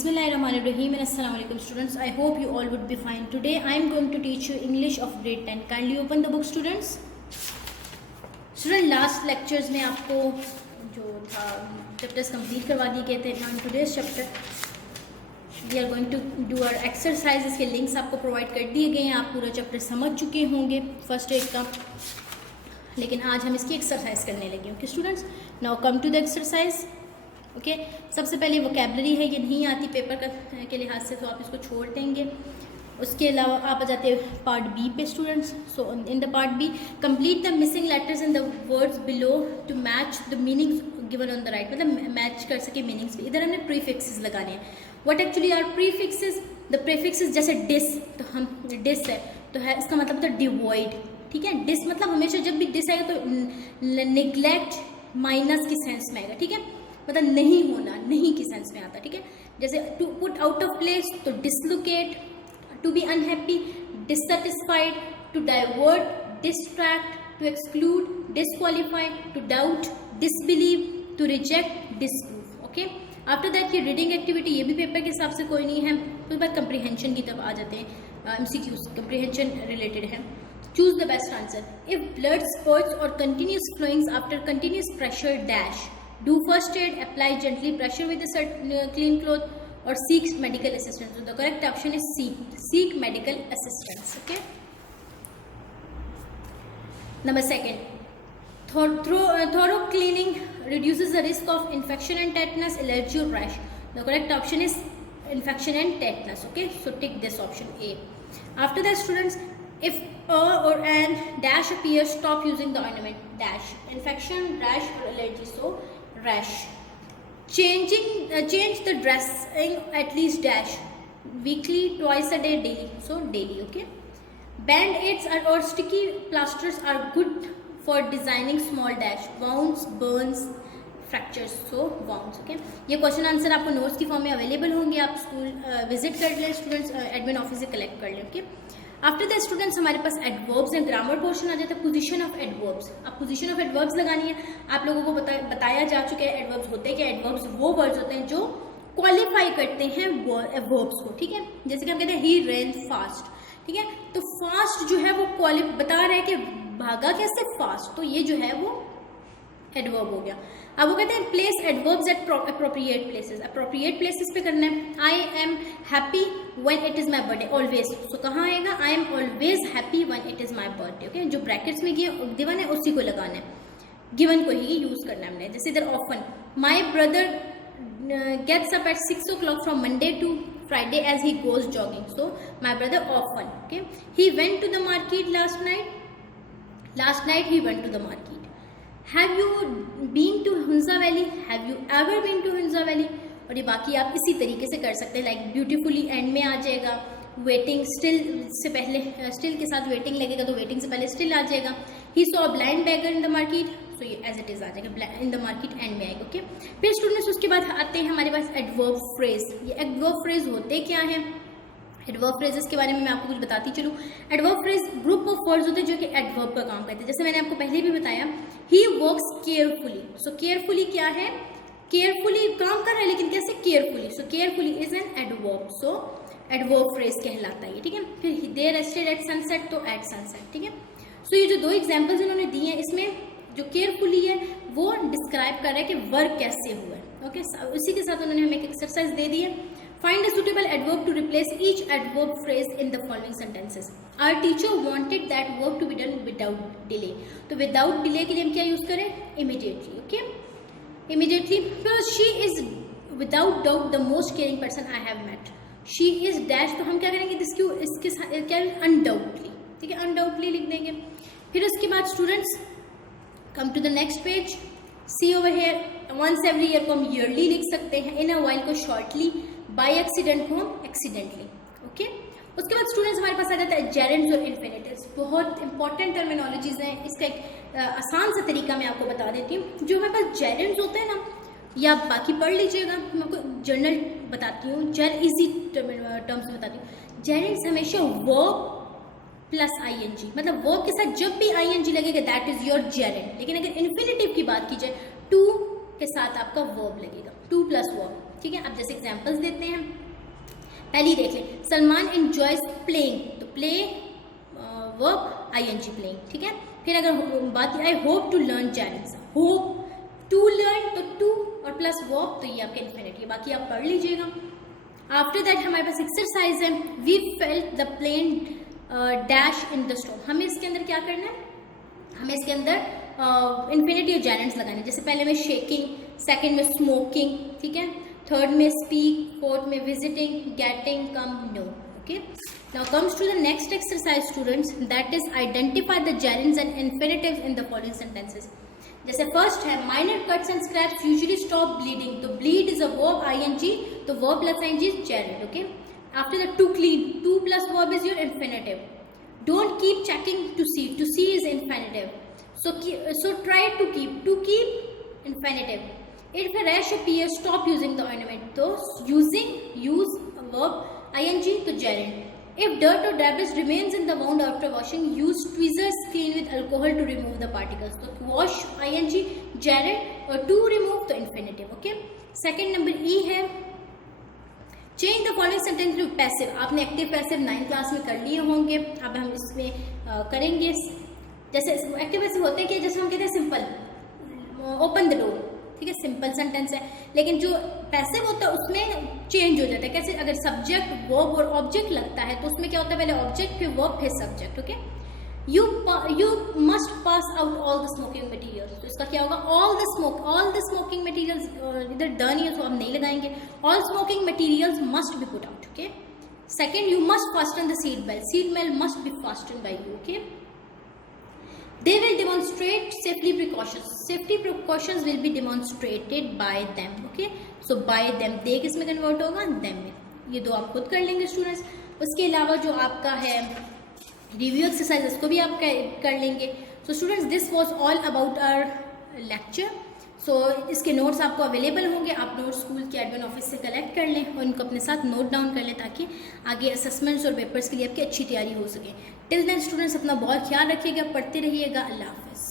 Bismillahirrahmanirrahim and Assalamualaikum students. I hope you all would be fine. Today I am going to teach you English of grade 10. Kindly open the book students. Student last lectures में आपको जो था chapters complete करवा दिए गए थे. Now in today's chapter we are going to do our exercises के links आपको provide कर दिए गए हैं. आप पूरा chapter समझ चुके होंगे first aid का, लेकिन आज हम इसकी exercise करने लगे. Okay students, now come to the exercise. Okay सबसे पहले वोकेबलरी है, ये नहीं आती पेपर के लिहाज से तो आप इसको छोड़ देंगे. उसके अलावा आप आ जाते हैं पार्ट बी पे students. So in the part B complete the missing letters in the words below to match the meanings given on the right. मतलब मैच कर सके मीनिंग्स भी. इधर हमने प्रीफिक्सेस लगाने हैं. What actually are prefixes? The prefixes जैसे dis, तो हम डिस है तो है इसका मतलब था डिवॉइड. ठीक है, डिस मतलब हमेशा जब भी डिस आएगा तो निग्लेक्ट माइनस की सेंस में आएगा. ठीक है, मतलब नहीं होना, नहीं की सेंस में आता. ठीक है, जैसे to put out of place तो dislocate, to be unhappy dissatisfied, to divert distract, to exclude disqualify, to doubt disbelieve, to reject disprove. Okay, after that ये रीडिंग एक्टिविटी, ये भी पेपर के हिसाब से कोई नहीं है. उसके बाद कंप्रीहेंशन की तरफ आ जाते हैं. एमसीक्यूज कंप्रीहेंशन रिलेटेड है. Choose the best answer. If blood spurts or continuous flowings after continuous pressure dash, do first aid, apply gently pressure with a clean cloth, or seek medical assistance. So the correct option is C, seek medical assistance. Okay, number second, thorough cleaning reduces the risk of infection and tetanus, allergy or rash. The correct option is infection and tetanus. Okay, so tick this option A. After that students, if a or an dash appears, stop using the ointment. Dash, infection, rash or allergy. So rash. Change the dressing at least dash, weekly, twice a day, daily. So daily. Okay, band-aids or sticky plasters are good for designing small dash, wounds, burns, fractures. So wounds. Okay, ये question answer आपको notes की form में available होंगे. आप school visit कर लें students, admin office से collect कर लें. ओके, आफ्टर दैट स्टूडेंट्स हमारे पास एडवर्ब्स एंड ग्रामर पोर्शन आ जाता है. Position of adverbs. अब पोजीशन ऑफ एडवर्ब्स लगानी है. आप लोगों को बताया जा चुका है एडवर्ब्स होते क्या. एडवर्ब्स वो वर्ड्स होते हैं जो क्वालिफाई करते हैं वर्ब्स को. ठीक है, जैसे कि हम कहते हैं ही रैन फास्ट. ठीक है, तो फास्ट जो है वो बता रहा है कि भागा कैसे, फास्ट. तो ये जो है वो एडवर्ब हो गया. अब वो कहते हैं place adverbs at appropriate places. Appropriate places पे करना है. I am happy when it is my birthday, always. So कहाँ आएगा? I am always happy when it is my birthday. Okay, जो ब्रैकेट्स में गिवन है उसी को लगाना है, गिवन को ही यूज करना है हमने. जैसे इधर often, my brother gets up at 6 o'clock from Monday to Friday as he goes jogging. So my brother often. Okay, he went to the market last night he went to the market. Have you been to Hunza Valley? Have you ever been to Hunza Valley? और ये बाकी आप इसी तरीके से कर सकते हैं. लाइक ब्यूटीफुली एंड में आ जाएगा. वेटिंग स्टिल से पहले, स्टिल के साथ वेटिंग लगेगा तो वेटिंग से पहले स्टिल आ जाएगा. He saw a blind beggar in the market. So ये एज इट इज आ जाएगा, इन द मार्केट एंड में आएगा. ओके, फिर स्टूडेंट्स उसके बाद आते हैं हमारे पास एडवर्ब फ्रेज. ये एडवर्ब फ्रेज होते क्या है? एडवर्ब फ्रेजेस के बारे में मैं आपको कुछ बताती चलूँ. Adverb phrase group of words होते हैं जो कि एडवर्ब का काम करते हैं. जैसे मैंने आपको पहले भी बताया, he works carefully. So carefully क्या है? केयरफुली काम कर रहा है, लेकिन कैसे? Carefully. So carefully is an adverb. So adverb phrase कहलाता है ये. ठीक है, फिर दे रेस्टेड एट सनसेट, तो एट सनसेट. ठीक है, सो ये जो दो एग्जाम्पल्स इन्होंने दिए हैं, इसमें जो केयरफुली है वो डिस्क्राइब कर रहा है कि वर्क कैसे हुआ है. ओके, उसी के साथ उन्होंने हमें एक एक्सरसाइज दे दी है. Find a suitable adverb to replace each adverb phrase in the following sentences. Our teacher wanted that work to be done without delay. तो without delay के लिए हम क्या यूज करें? Immediately. Okay? Immediately. Because she is without doubt the most caring person I have met. She is dash, तो हम क्या करेंगे? इसके साथ क्या? Undoubtedly. ठीक है, undoubtedly लिख देंगे. फिर उसके बाद students come to the next page. See over here. Once every year को हम yearly लिख सकते हैं. In a while को shortly. बाई एक्सीडेंट को हम एक्सीडेंटली. ओके, उसके बाद स्टूडेंट्स हमारे पास आ जाता है जेरेंड्स और इन्फिनिटिव्स. बहुत इंपॉर्टेंट टर्मिनोलॉजीज हैं. इसका एक आसान सा तरीका मैं आपको बता देती हूँ. जो हमारे पास जेरेंड्स होते हैं ना, या बाकी पढ़ लीजिएगा, मैं आपको जनरल बताती हूँ, इजी टर्म्स बताती हूँ. जेरेंड्स हमेशा वर्ब प्लस आईएनजी, मतलब वर्ब के साथ जब भी आईएनजी लगेगा दैट इज योर जेरेंड. लेकिन अगर इन्फिनिटिव की बात की जाए, टू के साथ आपका वर्ब लगेगा, 2 + वर्ब. ठीक है, अब जैसे एग्जांपल्स देते हैं, पहली देख लें, सलमान एंजॉयज प्लेइंग, तो प्ले वर्ब आईएनजी प्लेइंग, ठीक है। फिर अगर बात I hope to learn Jennings, hope to learn तो टू और प्लस वर्ब, तो ये आपके इन्फिनिटी, बाकी आप पढ़ लीजिएगा। आफ्टर दैट हमारे पास एक्सरसाइज है, we felt the plane dash in the storm, हमें इसके अंदर क्या करना है, हमें इसके अंदर इन्फिनिटी और जेरेंट्स लगाने, जैसे पहले में शेकिंग, सेकंड में स्मोकिंग, ठीक है, थर्ड में स्पीक, फोर्थ में visiting, getting, come, no, okay. Now comes to the next exercise students, that is identify the gerunds and infinitives in the following sentences. जैसे फर्स्ट है, minor cuts and scrapes usually stop bleeding, तो bleed is a verb ING, तो verb plus ING is gerund, okay. After the to clean, to plus verb is your infinitive. Don't keep checking to see is infinitive, so try to keep infinitive. If a rash appears, stop using the ornament, so use verb ing to gerund. If dirt or debris remains in the wound after washing, use tweezers clean with alcohol to remove the particles, so wash ing gerund और to remove तो infinitive, okay। second number E है, change the following sentence to passive, आपने active passive 9th class में कर लिए होंगे, अब हम इसमें करेंगे। जैसे एक्टिव पैसिव होते हैं कि जैसे हम कहते हैं सिंपल ओपन द डोर, ठीक है, सिंपल सेंटेंस है, लेकिन जो पैसिव होता है उसमें चेंज हो जाता है, कैसे, अगर सब्जेक्ट वर्ब और ऑब्जेक्ट लगता है तो उसमें क्या होता है, पहले ऑब्जेक्ट फिर वर्ब फिर subject, okay. You must pass out all the smoking materials, तो इसका क्या होगा, ऑल द स्मोकिंग मटीरियल्स, इधर डन है तो हम नहीं लगाएंगे, all smoking materials must be put out, okay. Second, you must fasten the seat belt must be fasten by you, okay. They will demonstrate safety precautions will be demonstrated by them, okay. So by them, they किसमें convert होगा, them में, ये दो आप खुद कर लेंगे students. उसके अलावा जो आपका है रिव्यू एक्सरसाइज, इसको भी आप कर लेंगे। So students, this was all about our lecture. So इसके नोट्स आपको अवेलेबल होंगे, आप नोट्स स्कूल के एडमिन ऑफिस से कलेक्ट कर लें और इनको अपने साथ नोट डाउन कर लें ताकि आगे असेसमेंट्स और पेपर्स के लिए आपकी अच्छी तैयारी हो सके। टिल देन स्टूडेंट्स, अपना बहुत ख्याल रखिएगा, पढ़ते रहिएगा, अल्लाह हाफिज़।